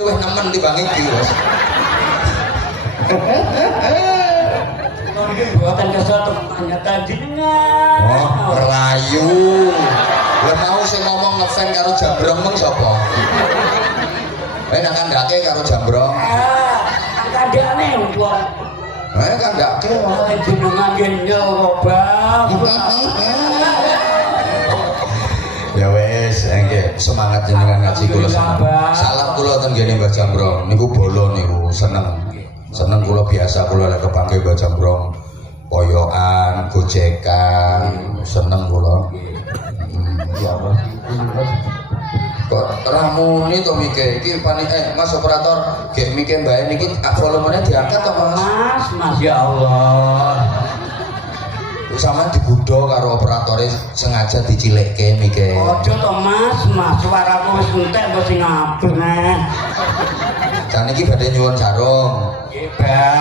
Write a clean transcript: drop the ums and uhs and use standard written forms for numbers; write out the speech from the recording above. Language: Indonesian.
luwih nemen timbang iki, Mas. Mungkin buatan kesatu ternyata jenengan. Oh, merayu. Lah mau sing ngomong ngefan karo Jambrong meng sapa? Nek kandhake karo Jambrong. Kandhane wong. Kandhake Jenengan yen yo, Bang. Ya wes, nggih semangat jenengan ngaji kula seneng. Salam kula ten ngene Mbah Jambrong. Niku bolo niku seneng. Seneng kula biasa kula lek kepangke Mbah Jambrong. Koyokan, gojekan, seneng kula. Ya Allah. Kok ramune to mike iki Mas operator, gek mike mbae niki volumenya diangkat apa Mas, ya Allah. Sama dibudha karo operatore sengaja dicilekke mike. Ojo to Mas, suaraku wis entek kok sing abeng. Jan iki badhe nyuwun sarung. Nggih, Bang.